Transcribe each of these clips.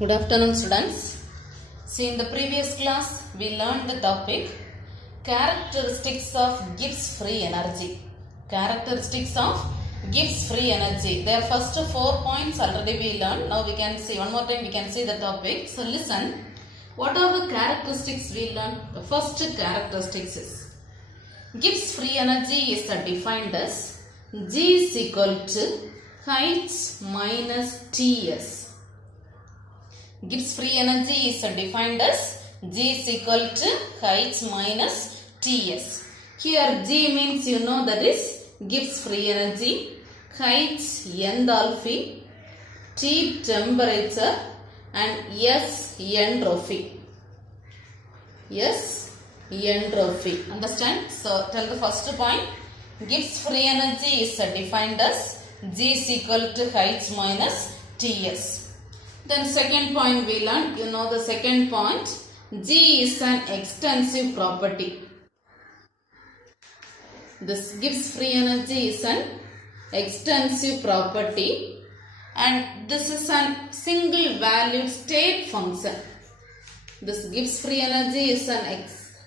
Good afternoon, students. See, in the previous class we learned the topic characteristics of Gibbs free energy. Characteristics of Gibbs free energy. There are first 4 points already we learned. Now we can see one more time. We can see the topic. So listen. What are the characteristics we learned? The first characteristics is Gibbs free energy is defined as G is equal to H minus Ts. Gibbs free energy is defined as G is equal to H minus Ts. Here G means you know that is Gibbs free energy, H enthalpy, T temperature and S entropy. S entropy. Understand? So tell the first point. Gibbs free energy is defined as G is equal to H minus Ts. Then second point we learned, you know the second point, G is an extensive property. This Gibbs free energy is an extensive property and this is a single valued state function. This Gibbs free energy is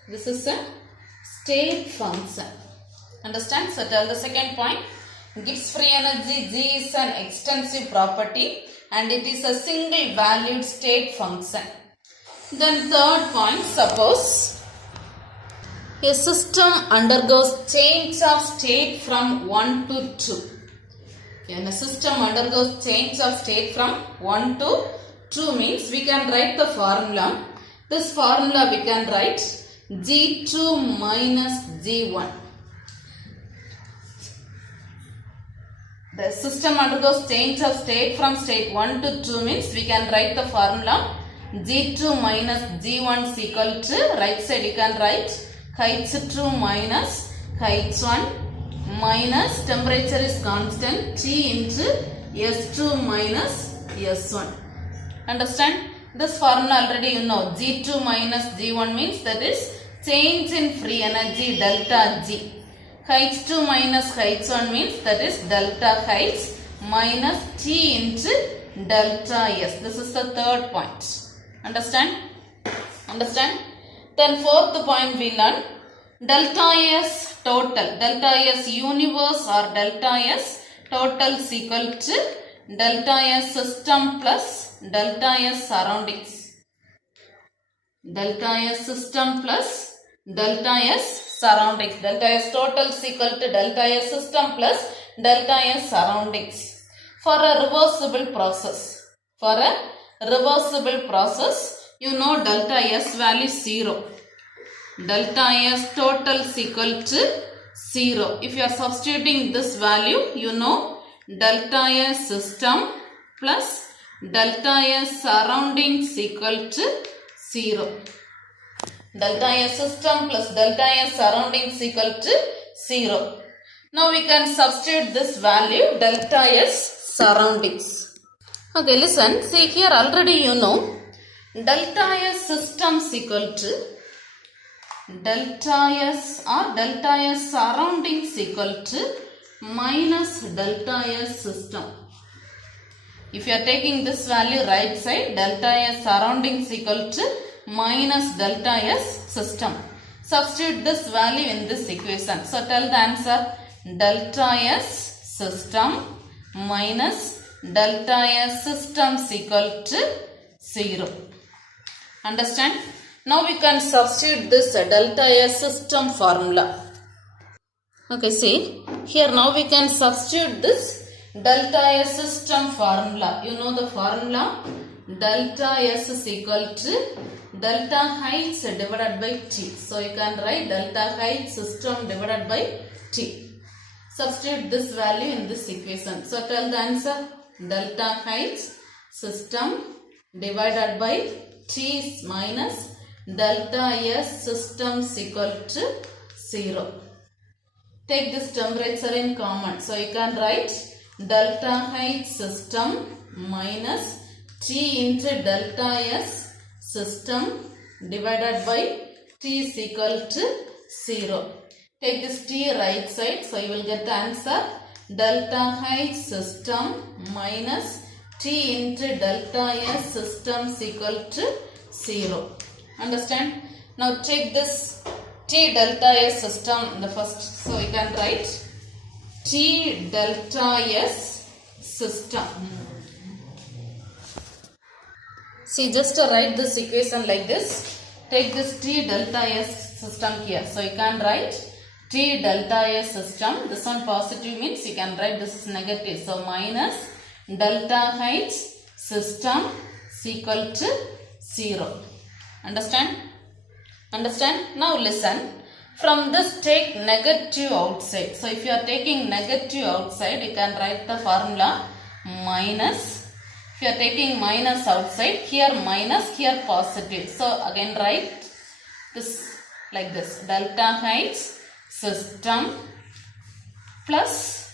this is a state function. Understand? So tell the second point, Gibbs free energy G is an extensive property and it is a single valued state function. Then third point, suppose a system undergoes change of state from 1 to 2. When a system undergoes change of state from 1 to 2 means we can write the formula. This formula we can write G2 minus G1. The system undergoes change of state from state 1 to 2 means we can write the formula G2 minus G1 is equal to, right side you can write H2 minus H1 minus temperature is constant T into S2 minus S1. Understand? This formula already you know, G2 minus G1 means that is change in free energy delta G. H2 minus H1 means that is delta H minus T into delta S. This is the third point. Understand? Understand? Then fourth point we learn delta S total. Delta S universe or delta S total is equal to delta S system plus delta S surroundings. Delta S system plus delta S surroundings. Delta S total is equal to delta S system plus delta S surroundings. For a reversible process, you know delta S value is 0. Delta S total is equal to 0. If you are substituting this value, you know delta S system plus delta S surroundings equal to 0. Delta S system plus delta S surroundings equal to 0. Now we can substitute this value delta S surroundings. Okay, listen. See here already you know delta S system is equal to delta S or delta S surroundings equal to minus delta S system. If you are taking this value right side, delta S surroundings equal to minus delta S system. Substitute this value in this equation. So tell the answer delta S system minus delta S system is equal to 0. Understand? Now we can substitute this delta S system formula. Okay, see here now we can substitute this delta S system formula. You know the formula delta S is equal to delta H divided by T. So you can write delta H system divided by T. Substitute this value in this equation. So tell the answer delta H system divided by T minus delta S system is equal to 0. Take this temperature in common. So you can write delta H system minus T into delta S system divided by T is equal to 0. Take this T right side. So you will get the answer delta H system minus T into delta S system is equal to 0. Understand? Now check this T delta S system in the first. So we can write T delta S system. See, just to write this equation like this, take this T delta S system here. So you can write T delta S system. This one positive means you can write this is negative. So minus delta H system is equal to 0. Understand? Understand? Now listen. From this take negative outside. So if you are taking negative outside, you can write the formula minus. If you are taking minus outside, here minus, here positive. So again write this like this. Delta H system plus,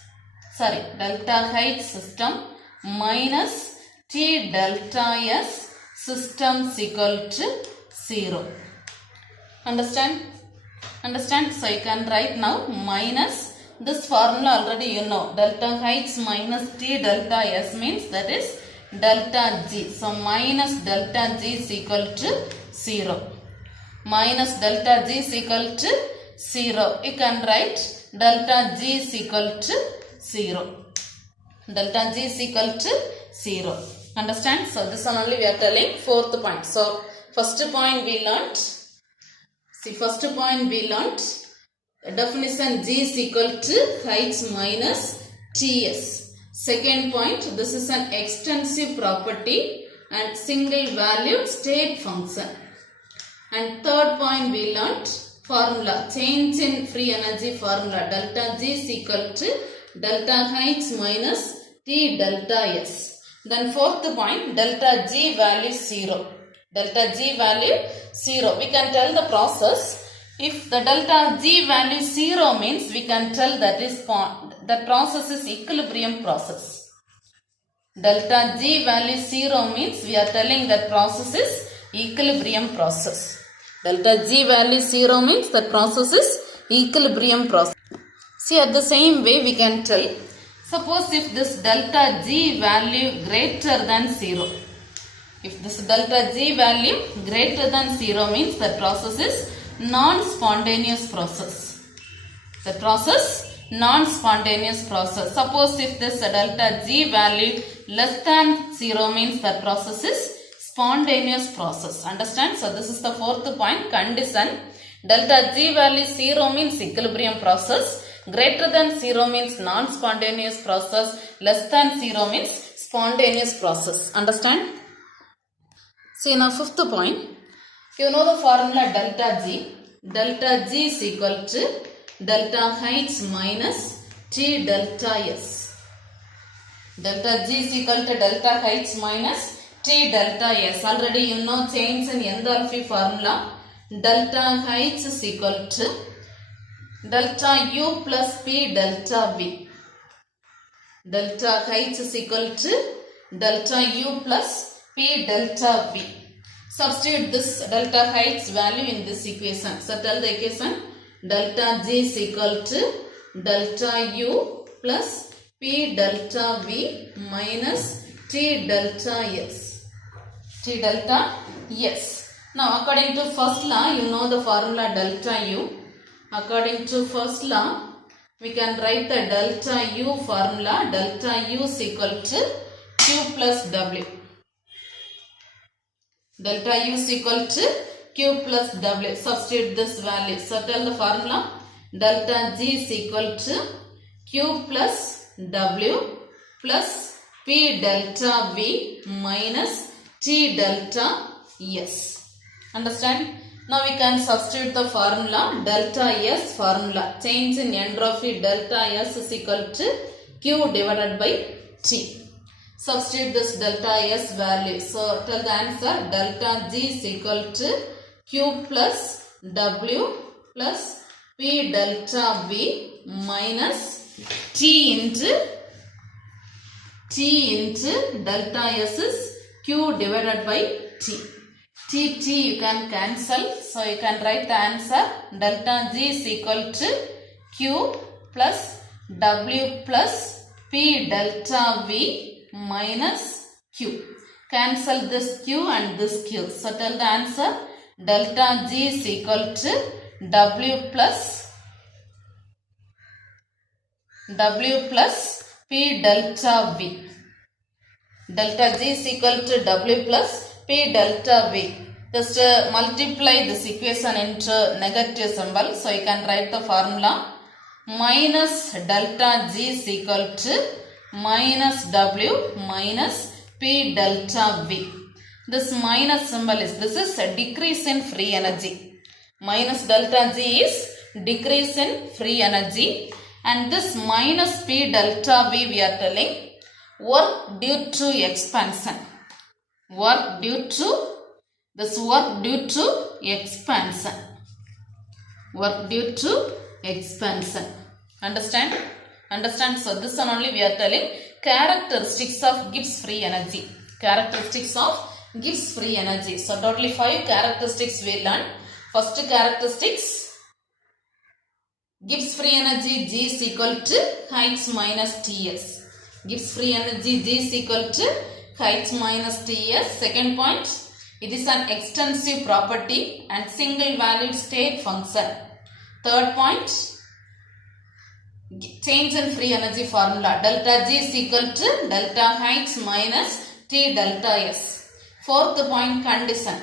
delta H system minus T delta S system is equal to 0. Understand? Understand? So you can write now minus this formula already you know. Delta H minus T delta S means that is delta G. So minus delta G is equal to 0. Minus delta G is equal to 0. You can write delta G is equal to 0. Delta G is equal to 0. Understand? So this one only we are telling fourth point. So first point we learnt. See, first point we learnt definition G is equal to H minus TS. Second point, this is an extensive property and single valued state function. And third point we learnt formula, change in free energy formula, delta G is equal to delta H minus T delta S. Then fourth point, delta G value 0. Delta G value 0. We can tell the process. If the delta G value 0 means we can tell that is that process is equilibrium process. Delta G value 0 means we are telling that process is equilibrium process. Delta G value 0 means that process is equilibrium process. See, at the same way we can tell. Suppose if this delta G value greater than 0. If this delta G value greater than 0 means the process is non-spontaneous process. The process non-spontaneous process. Suppose if this delta G value less than 0 means the process is spontaneous process. Understand? So this is the fourth point, condition. Delta G value 0 means equilibrium process. Greater than 0 means non-spontaneous process. Less than 0 means spontaneous process. Understand? See, now fifth point, you know the formula delta G. Delta G is equal to delta H minus T delta S. Delta G is equal to delta H minus T delta S. Already you know change in enthalpy formula. Delta H is equal to delta U plus P delta V. Delta H is equal to delta U plus P delta V. Substitute this delta H value in this equation. So tell the equation delta G is equal to delta U plus P delta V minus T delta S. T delta S. Now according to first law, you know the formula delta U. According to first law, we can write the delta U formula. Delta U is equal to Q plus W. Delta U is equal to Q plus W. Substitute this value. So tell the formula. Delta G is equal to Q plus W plus P delta V minus T delta S. Understand? Now we can substitute the formula. Delta S formula. Change in entropy delta S is equal to Q divided by T. Substitute this delta S value. So tell the answer. Delta G is equal to Q plus W plus P delta V minus T into delta S is Q divided by T. T you can cancel. So you can write the answer. Delta G is equal to Q plus W plus P delta V minus Q. Cancel this Q and this Q. So tell the answer. Delta G is equal to W plus P delta V. Delta G is equal to W plus P delta V. Just multiply this equation into negative symbol. So you can write the formula. Minus delta G is equal to minus W minus P delta V. This minus symbol this is a decrease in free energy. Minus delta G is decrease in free energy. And this minus P delta V we are telling work due to expansion. Work due to expansion. Work due to expansion. Understand? So this one only we are telling characteristics of Gibbs free energy. Characteristics of Gibbs free energy. So totally 5 characteristics we learned. First characteristics, Gibbs free energy G is equal to H minus Ts. Gibbs free energy G is equal to H minus Ts. Second point, it is an extensive property and single valued state function. Third point, change in free energy formula. Delta G is equal to delta H minus T delta S. Fourth point, condition.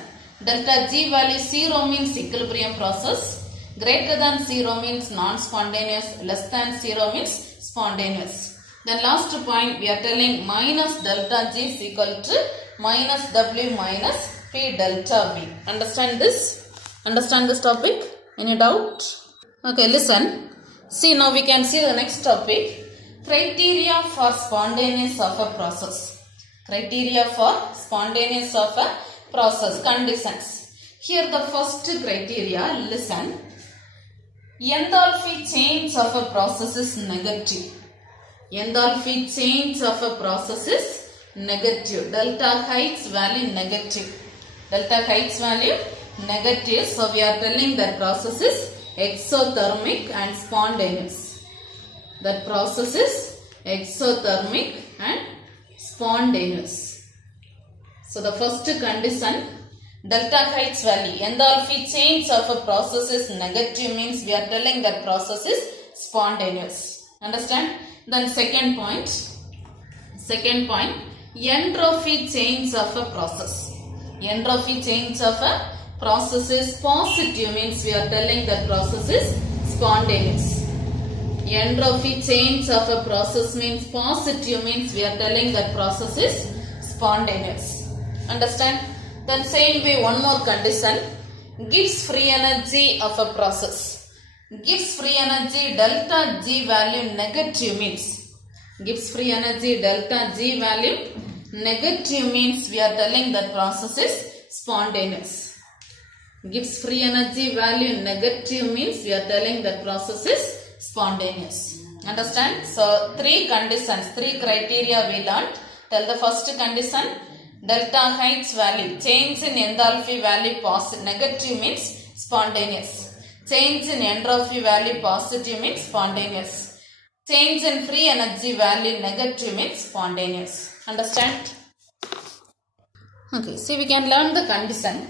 Delta G value 0 means equilibrium process. Greater than 0 means non-spontaneous. Less than 0 means spontaneous. Then last point, we are telling minus delta G is equal to minus W minus P delta V. Understand this? Understand this topic? Any doubt? Okay, listen. See, now we can see the next topic. Criteria for spontaneous of a process. Criteria for spontaneous of a process. Conditions. Here the first criteria, listen. Enthalpy change of a process is negative. Enthalpy change of a process is negative. Delta H value negative. Delta H value negative. So we are telling that process is exothermic and spontaneous. That process is exothermic and spontaneous. So the first condition, delta H value, enthalpy change of a process is negative means we are telling that process is spontaneous. Understand? Then second point, entropy change of a process. Entropy change of a process is positive means we are telling that process is spontaneous. Entropy change of a process means positive means we are telling that process is spontaneous. Understand? Then same way one more condition, Gibbs free energy of a process. Gibbs free energy delta G value negative means, Gibbs free energy delta G value negative means we are telling that process is spontaneous. Gibbs free energy value negative means we are telling that process is spontaneous. Understand? So 3 conditions, 3 criteria we learned. Tell the first condition, delta H value, change in enthalpy value positive, negative means spontaneous. Change in entropy value positive means spontaneous. Change in free energy value negative means spontaneous. Understand? Okay, see we can learn the condition.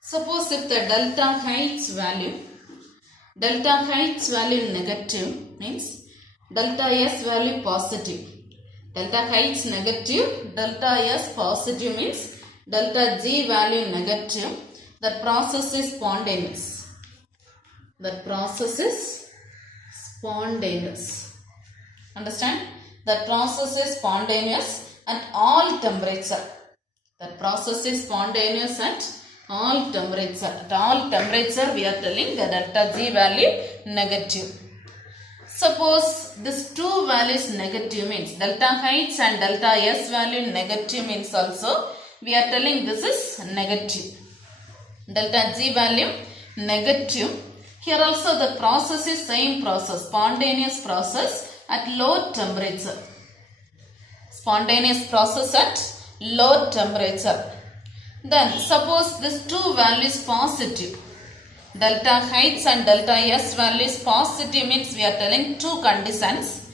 Suppose if the delta H value negative means delta S value positive. Delta H negative, delta S positive means delta G value negative. That process is spontaneous. That process is spontaneous. Understand? That process is spontaneous at all temperature. That process is spontaneous at all temperature. At all temperature we are telling the delta G value negative. Suppose this 2 values negative means delta H and delta S value negative means also we are telling this is negative. Delta G value negative. Here also the process is same process, spontaneous process at low temperature. Spontaneous process at low temperature. Then suppose this 2 values positive. Delta H and delta S values positive means we are telling 2 conditions.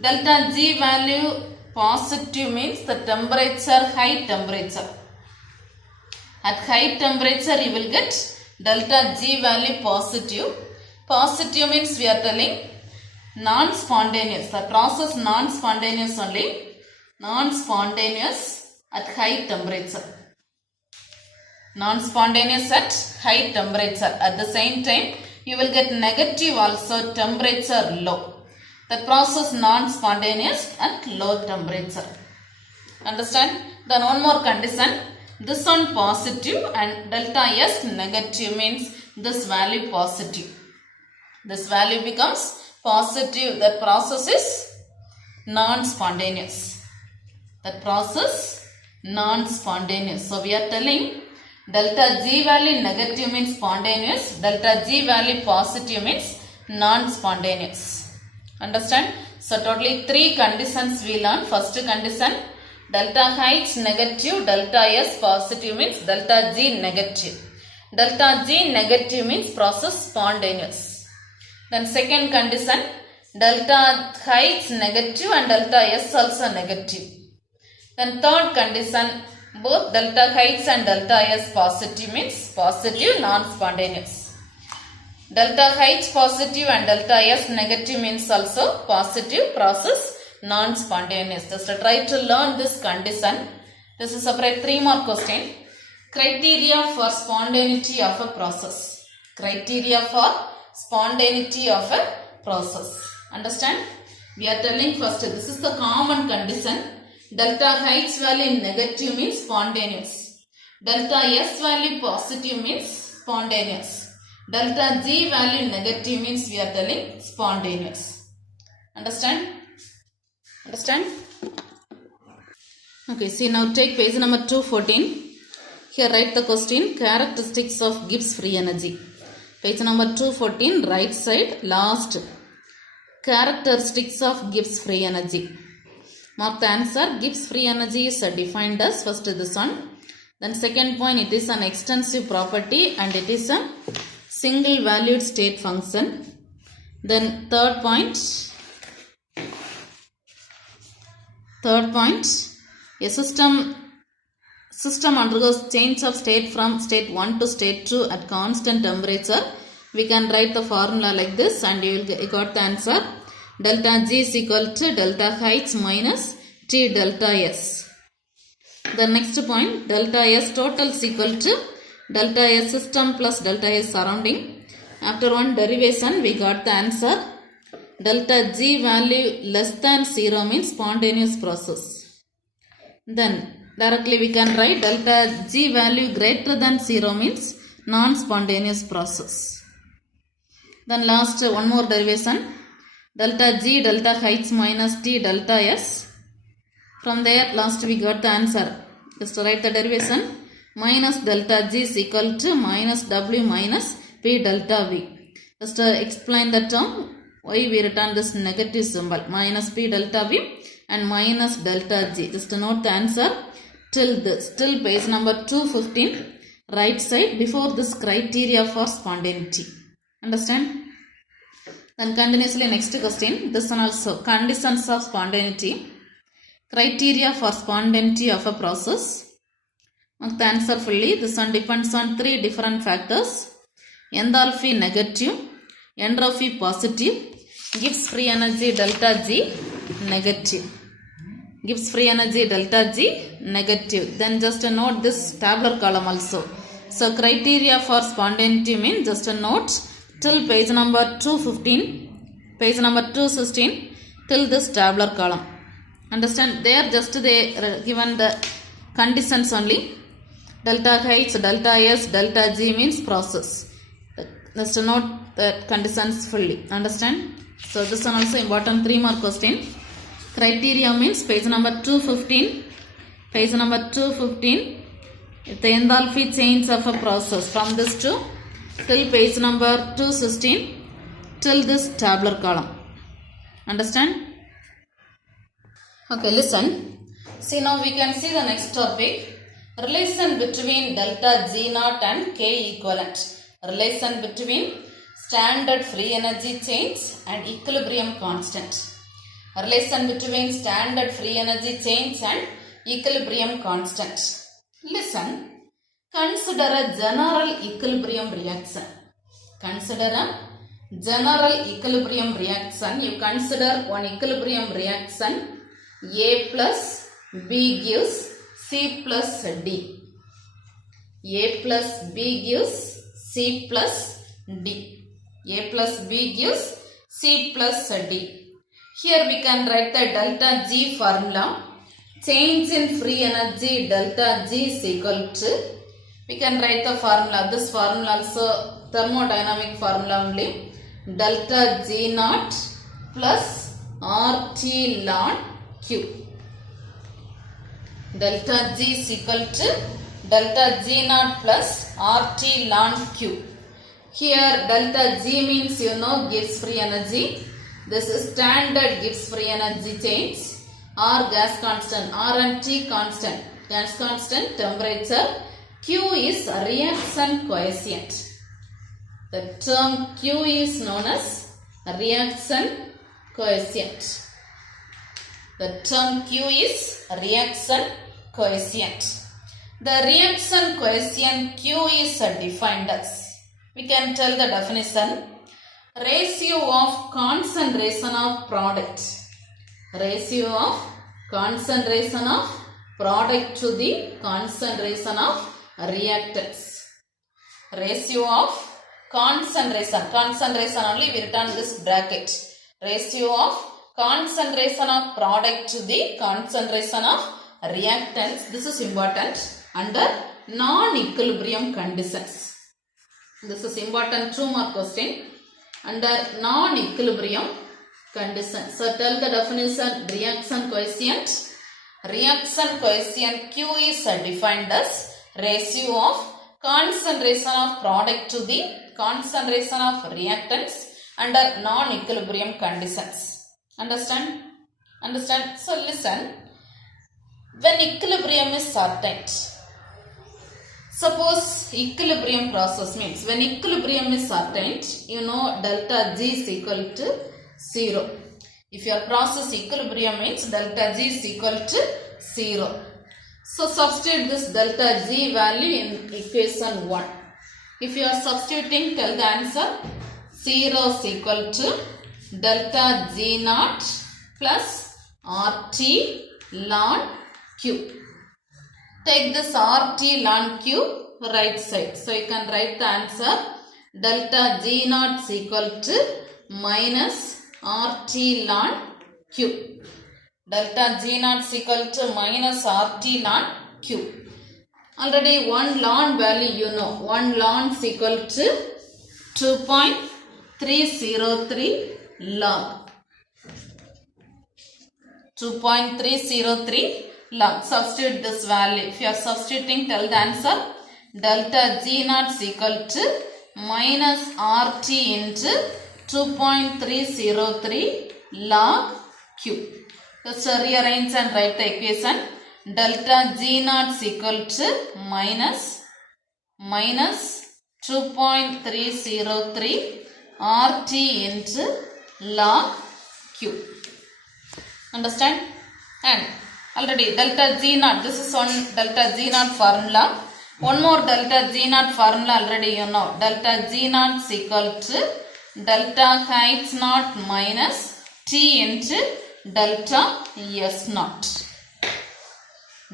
Delta G value Positive means the temperature, high temperature. At high temperature you will get delta G value positive. Positive means we are telling non-spontaneous. The process non-spontaneous only. Non-spontaneous at high temperature. Non-spontaneous at high temperature. At the same time you will get negative also, temperature low. The process non-spontaneous at low temperature. Understand? Then one more condition. This one positive and delta S negative means this value positive. This value becomes positive. That process is non-spontaneous. That process non-spontaneous. So we are telling delta G value negative means spontaneous. Delta G value positive means non-spontaneous. Understand? So totally 3 conditions we learn. First condition, delta H negative, delta S positive means delta G negative. Delta G negative means process spontaneous. Then second condition, delta H negative and delta S also negative. Then third condition, both delta H and delta S positive means positive non-spontaneous. Delta H positive and delta S negative means also positive process non-spontaneous. Just try to learn this condition. This is separate 3 more question. Criteria for spontaneity of a process. Criteria for spontaneity of a process. Understand? We are telling first, this is the common condition. Delta H value negative means spontaneous. Delta S value positive means spontaneous. Delta G value negative means we are telling spontaneous. Understand? Understand? Okay, see now take page number 214. Here write the question, characteristics of Gibbs free energy. Page number 214, right side, last. Characteristics of Gibbs free energy. Mark the answer. Gibbs free energy is defined as first this one. Then second point, it is an extensive property and it is a single valued state function. Then third point, a system undergoes change of state from state 1 to state 2 at constant temperature. We can write the formula like this and you will got the answer. Delta G is equal to delta H minus T delta S. The next point, delta S total is equal to delta S system plus delta S surrounding. After one derivation, we got the answer. Delta G value less than 0 means spontaneous process. Then directly we can write delta G value greater than 0 means non-spontaneous process. Then last one more derivation. Delta G delta H minus T delta S. From there last we got the answer. Just write the derivation. Minus delta G is equal to minus W minus P delta V. Just explain the term. Why we return this negative symbol. Minus P delta V and minus delta G. Just note the answer. Till page number 215. Right side before this criteria for spontaneity. Understand? Then continuously next question. This one also. Conditions of spontaneity. Criteria for spontaneity of a process. Mark the answer fully. This one depends on 3 different factors. Enthalpy negative, entropy positive, Gibbs free energy delta G negative. Gibbs free energy delta G negative. Then just note this tabular column also. So criteria for spontaneity means just note till page number 215, page number 216 till this tabular column. Understand? There just they given the conditions only. Delta H, delta S, delta G means process. Just note the conditions fully. Understand? So this one also important 3 more question. Criteria means page number 215. Page number 215. The enthalpy change of a process from this to till page number 216 till this tabular column. Understand? Okay, listen. See now we can see the next topic. Relation between delta G naught and K equivalent. Relation between standard free energy change and equilibrium constant. Relation between standard free energy change and equilibrium constant. Listen. Consider a general equilibrium reaction. Consider a general equilibrium reaction. You consider one equilibrium reaction. A plus B gives C plus D. A plus B gives C plus D. A plus B gives C plus D. Here we can write the delta G formula. Change in free energy delta G is equal to, we can write the formula. This formula also thermodynamic formula only. Delta G naught plus RT ln Q. Delta G is equal to delta G naught plus RT ln Q. Here delta G means gives free energy. This is standard gives free energy change. R gas constant, R and T constant. Gas constant, temperature. Q is reaction coefficient. The term Q is known as reaction coefficient. The term Q is reaction coefficient. The reaction coefficient Q is defined as, we can tell the definition, ratio of concentration of product. Ratio of concentration of product to the concentration of reactants. Ratio of concentration. Concentration only we return this bracket. Ratio of concentration of product to the concentration of reactants. This is important under non-equilibrium conditions. This is important 2 mark question. Under non-equilibrium condition. So tell the definition. Reaction coefficient. Reaction coefficient Q is defined as ratio of concentration of product to the concentration of reactants under non-equilibrium conditions. Understand? Understand? So listen. When equilibrium is certain. Suppose equilibrium process means when equilibrium is certain, delta G is equal to 0. If your process equilibrium means delta G is equal to 0. So substitute this delta G value in equation 1. If you are substituting, tell the answer. 0 is equal to delta G naught plus RT ln Q. Take this RT ln Q right side. So you can write the answer. Delta G naught is equal to minus RT ln Q. Delta G naught is equal to minus RT ln Q. Already 1 ln value 1 ln is equal to 2.303 log. 2.303 log. Substitute this value. If you are substituting, tell the answer. Delta G naught is equal to minus RT into 2.303 log Q. Just rearrange and write the equation. Delta G naught is equal to minus 2.303 RT into log Q. Understand? And already delta G naught, this is one delta G naught formula. One more delta G naught formula already Delta G naught is equal to delta H naught minus T into delta S naught.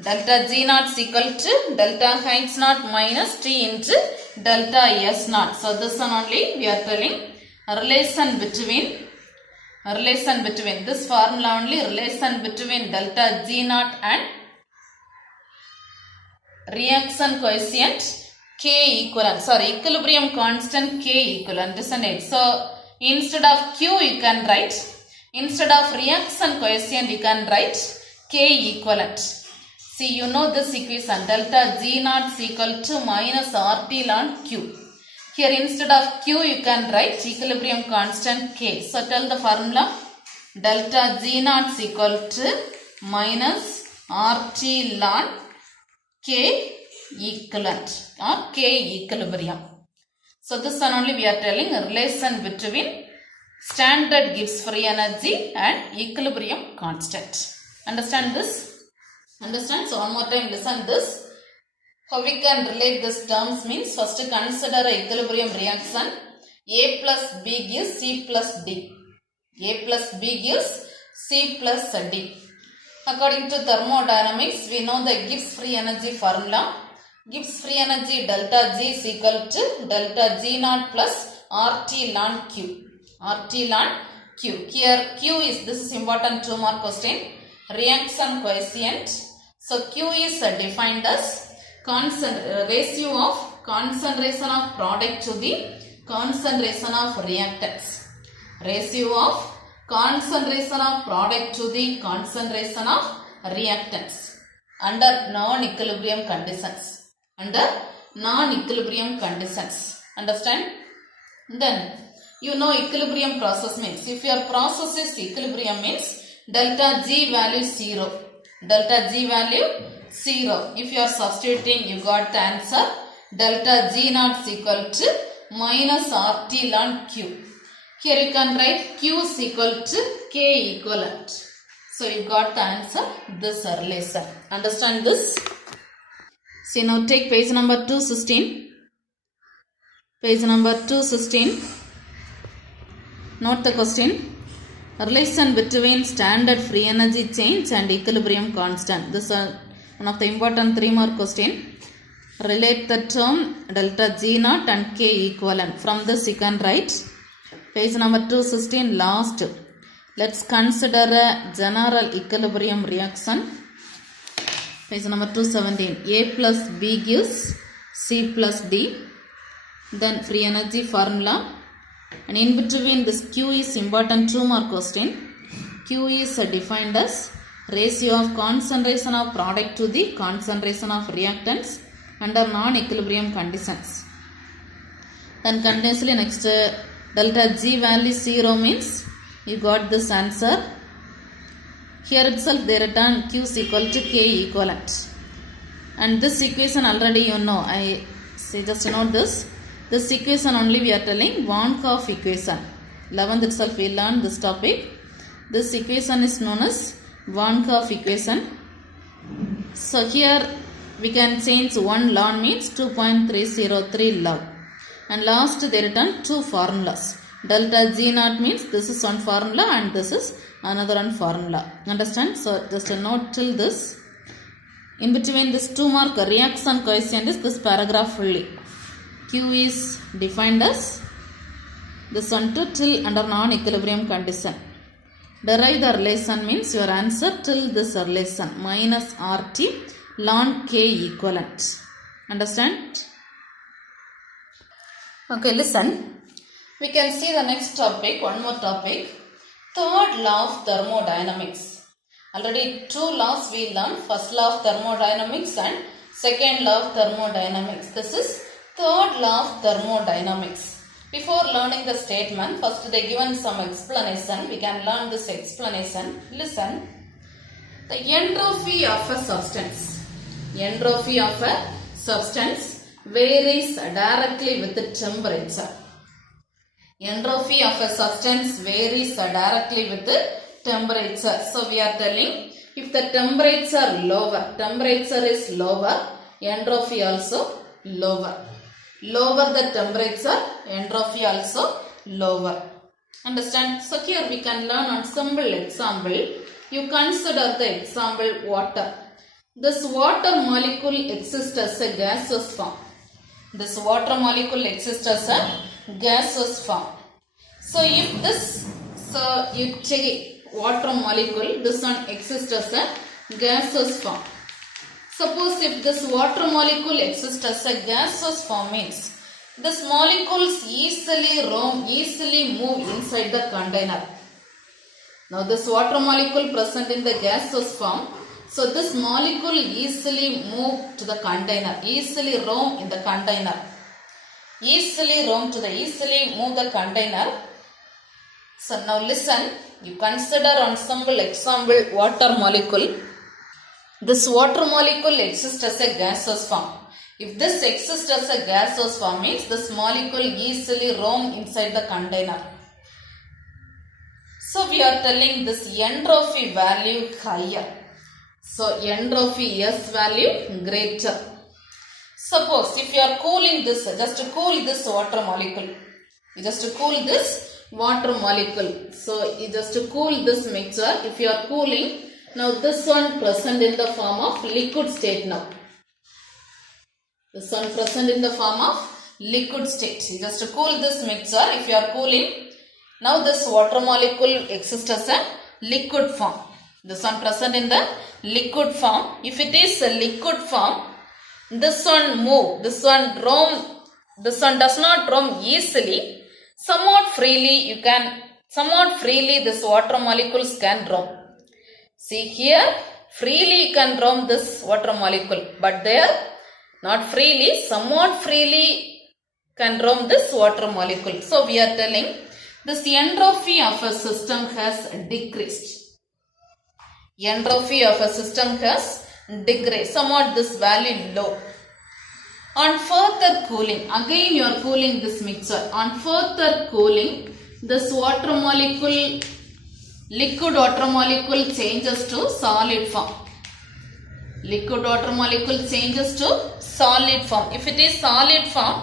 Delta G naught is equal to delta H naught minus T into delta S naught. So this one only we are telling relation between this formula only, relation between delta G naught and reaction coefficient K equivalent. Sorry, equilibrium constant K equivalent, isn't it? So instead of Q you can write, instead of reaction coefficient you can write K equivalent. See, this equation, delta G naught is equal to minus RT ln Q. Here instead of Q you can write equilibrium constant K. So tell the formula. Delta G naught is equal to minus RT ln K equivalent or K equilibrium. So this one only we are telling a relation between Standard gives free energy and equilibrium constant. Understand this? Understand? So one more time listen this. How we can relate these terms means first consider a equilibrium reaction. A plus B gives C plus D. A plus B gives C plus D. According to thermodynamics, we know the Gibbs free energy formula. Gibbs free energy delta G is equal to delta G naught plus RT ln Q. RT ln Q. Here Q is, this is important 2 mark question. Reaction coefficient. So Q is defined as ratio of concentration of product to the concentration of reactants. Ratio of concentration of product to the concentration of reactants under non-equilibrium conditions. Under non-equilibrium conditions. Understand? Then you know equilibrium process means, if your process is equilibrium means delta G value 0. Delta G value 0. If you are substituting, you got the answer. Delta G naught is equal to minus RT ln Q. Here you can write Q is equal to K equivalent. So you got the answer, this relation. Understand this? See, now take page number 216. Page number 216. Note the question. Relation between standard free energy change and equilibrium constant. This is one of the important 3 mark question. Relate the term delta G naught and K equivalent. From this you can write page number 216 last. Let's consider a general equilibrium reaction. Page number 217. A plus B gives C plus D. Then free energy formula. And in between this Q is important 2 mark question. Q is defined as ratio of concentration of product to the concentration of reactants under non-equilibrium conditions. Then continuously next delta G value 0 means you got this answer. Here itself they return Q is equal to K equivalent. And this equation already you know. I say just note this. This equation only we are telling Van-Hoff equation. 11th itself we learn this topic. This equation is known as Van-Hoff equation. So here we can change 1 log means 2.303 log. And last they return 2 formulas. Delta G naught means this is one formula and this is another one formula. Understand? So just a note till this. In between this 2 mark reaction coefficient is this paragraph fully. Q is defined as this one to till under non-equilibrium condition. Derive the relation means your answer till this relation minus RT ln K equivalent. Understand? Okay, listen. We can see the next topic, one more topic. Third law of thermodynamics. Already 2 laws we learned. First law of thermodynamics and second law of thermodynamics. This is third law of thermodynamics. Before learning the statement, first they given some explanation. We can learn this explanation. Listen. The entropy of a substance. Entropy of a substance varies directly with the temperature. Entropy of a substance varies directly with the temperature. So we are telling if the temperature is lower, entropy also lower. Lower the temperature, entropy also lower. Understand? So here we can learn on simple example. You consider the example water. This water molecule exists as a gaseous form. This water molecule exists as a gaseous form. So if this, you take water molecule, this one exists as a gaseous form. Suppose if this water molecule exists as a gaseous form means this molecules easily move inside the container. Now this water molecule present in the gaseous form, so this molecule easily move to the container, easily roam in the container, easily move the container. So now listen, you consider on simple example water molecule. This water molecule exists as a gaseous form. If this exists as a gaseous form means this molecule easily roam inside the container. So we are telling this entropy value higher. So entropy S value greater. Suppose if you are cooling this, just to cool this water molecule. Just to cool this water molecule. So you just to cool this mixture. If you are cooling, now this one present in the form of liquid state now. This one present in the form of liquid state. You just to cool this mixture. If you are cooling, now this water molecule exists as a liquid form. This one present in the liquid form. If it is a liquid form, this one move, this one roam, this one does not roam easily. Somewhat freely this water molecules can roam. See here, freely you can roam this water molecule, but there not freely, somewhat freely can roam this water molecule. So we are telling this entropy of a system has decreased. Entropy of a system has decreased. Somewhat this value low. On further cooling, again you are cooling this mixture. On further cooling, this water molecule, liquid water molecule changes to solid form. Liquid water molecule changes to solid form. If it is solid form,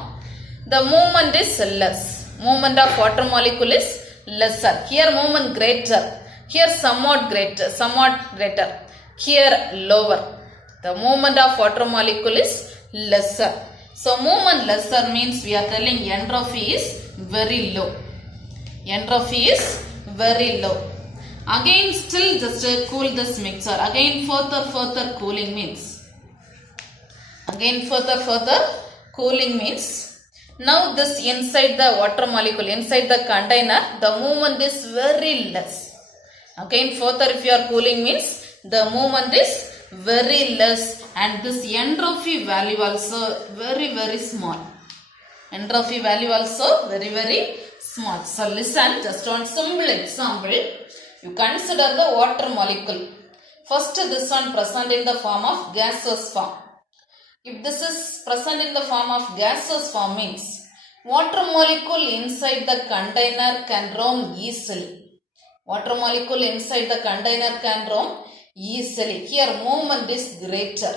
the movement is less. Movement of water molecule is lesser. Here movement greater. Here somewhat greater. Here lower. The movement of water molecule is lesser. So movement lesser means we are telling entropy is very low. Entropy is very low. Again still just cool this mixture. Again further cooling means. Again further cooling means. Now this inside the water molecule, inside the container, the movement is very less. Again further if you are cooling means the movement is very less, and this entropy value also very small. Entropy value also very small. So listen, just one simple example. You consider the water molecule. First this one present in the form of gaseous form. If this is present in the form of gaseous form means water molecule inside the container can roam easily. Water molecule inside the container can roam easily. Here movement is greater.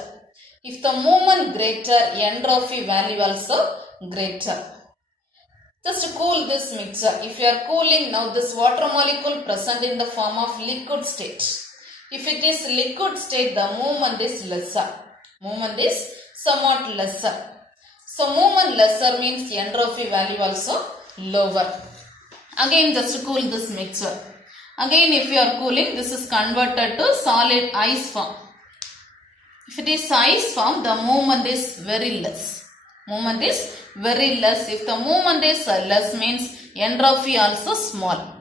If the movement greater, entropy value also greater. Just cool this mixture. If you are cooling, now this water molecule present in the form of liquid state. If it is liquid state, the movement is lesser. Movement is somewhat lesser. So movement lesser means entropy value also lower. Again just cool this mixture. Again if you are cooling, this is converted to solid ice form. If it is ice form, the movement is very less. Movement is very less. If the movement is less means entropy also small.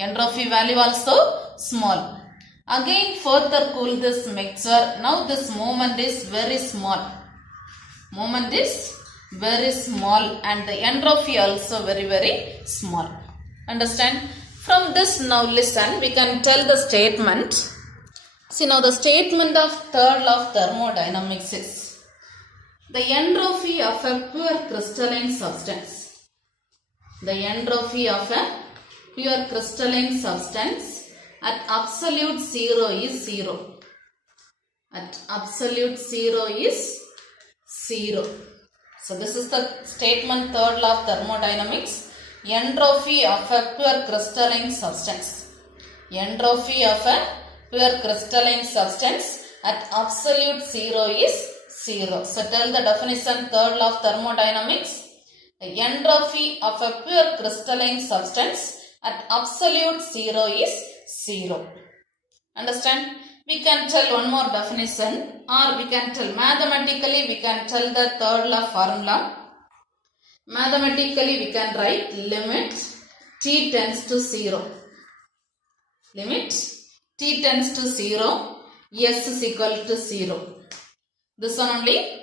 Entropy value also small. Again further cool this mixture. Now this movement is very small. Movement is very small and the entropy also very small. Understand? From this now listen, we can tell the statement. See now the statement of third law of thermodynamics is the entropy of a pure crystalline substance. The entropy of a pure crystalline substance at absolute zero is zero. At absolute zero is zero. So this is the statement third law of thermodynamics. Entropy of a pure crystalline substance. Entropy of a pure crystalline substance at absolute zero is zero. So tell the definition third law of thermodynamics. The entropy of a pure crystalline substance at absolute zero is zero. Understand? We can tell one more definition, or we can tell mathematically, we can tell the third law formula. Mathematically we can write limit t tends to 0. Limit t tends to 0, s is equal to 0. This one only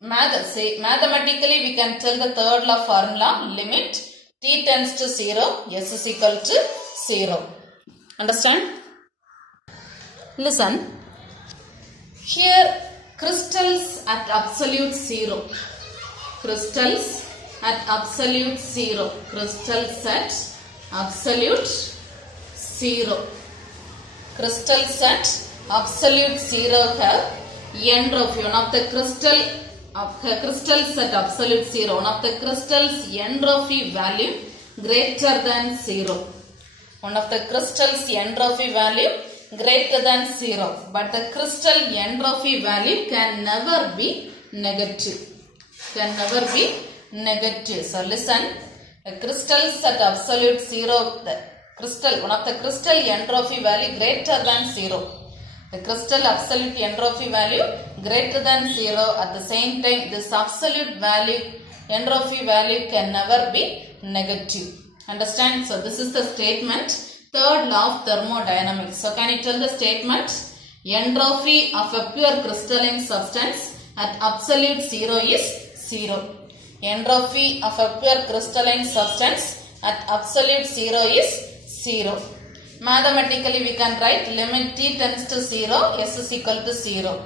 mathematically we can tell the third law formula. Limit t tends to 0, s is equal to 0. Understand? Listen. Here crystals at absolute 0. Crystals at absolute 0. Crystals at absolute 0. Crystal set absolute 0 have entropy. One of the crystal set absolute 0. One of the crystals entropy value greater than 0. One of the crystals entropy value greater than 0. But the crystal entropy value can never be negative. Can never be negative. So listen. A crystal set absolute 0. One of the crystal entropy value greater than 0. The crystal absolute entropy value greater than 0. At the same time, this absolute value, entropy value can never be negative. Understand? So this is the statement, third law of thermodynamics. So can you tell the statement? Entropy of a pure crystalline substance at absolute 0 is 0. Entropy of a pure crystalline substance at absolute 0 is 0. Mathematically we can write limit t tends to 0, s is equal to 0.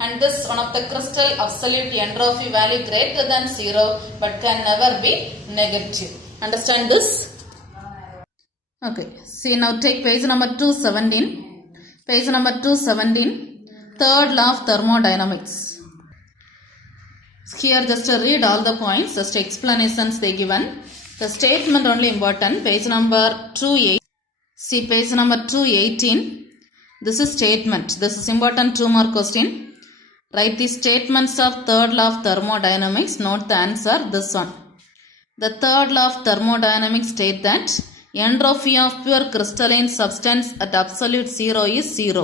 And this one of the crystal absolute entropy value greater than 0 but can never be negative. Understand this? Okay. See, now take page number 217. Page number 217. Third law of thermodynamics. Here just read all the points, just explanations they given. The statement only important. Page number 218. See page number 218. This is statement. This is important 2 more question. Write the statements of third law of thermodynamics. Note the answer. This one. The third law of thermodynamics state that entropy of pure crystalline substance at absolute 0 is 0.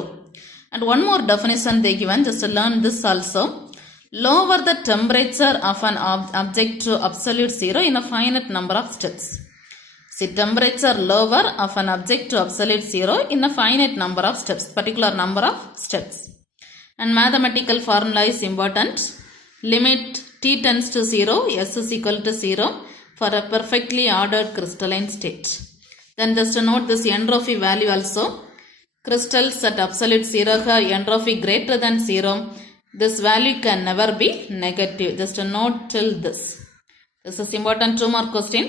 And one more definition they given. Just to learn this also. Lower the temperature of an object to absolute 0 in a finite number of steps. See, temperature lower of an object to absolute 0 in a finite number of steps, particular number of steps. And mathematical formula is important. Limit t tends to 0, s is equal to 0 for a perfectly ordered crystalline state. Then just to note this entropy value also. Crystals at absolute 0 have entropy greater than 0. This value can never be negative. Just a note till this. This is important 2 more question.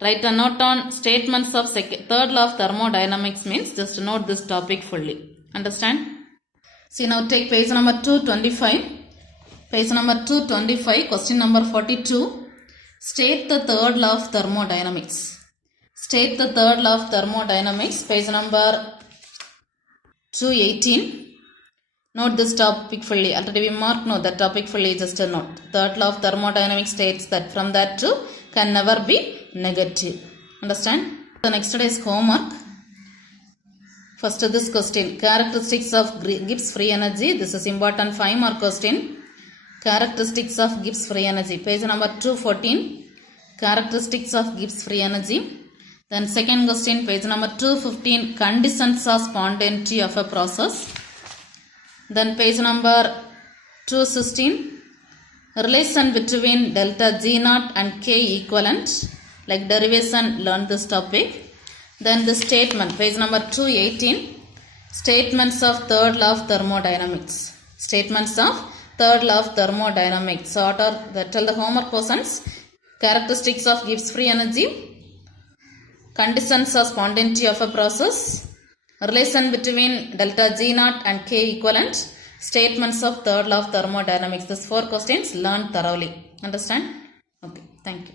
Write a note on statements of third law of thermodynamics means just note this topic fully. Understand? See, now take page number 225. Page number 225, question number 42. State the third law of thermodynamics. State the third law of thermodynamics. Page number 218. Note this topic fully. Already we marked, no, that topic fully, just a note. Third law of thermodynamics states that from that to can never be negative. Understand? The next day is homework. First this question. Characteristics of Gibbs free energy. This is important 5 mark question. Characteristics of Gibbs free energy. Page number 214. Characteristics of Gibbs free energy. Then second question, page number 215. Conditions of spontaneity of a process. Then page number 216. Relation between delta G naught and K equivalent. Like derivation, learn this topic. Then the statement, page number 218. Statements of third law of thermodynamics. Statements of third law of thermodynamics. So what are tell the homework questions. Characteristics of Gibbs free energy. Conditions of spontaneity of a process. Relation between delta G naught and K equivalent. Statements of third law of thermodynamics. These 4 questions learn thoroughly. Understand? Okay. Thank you.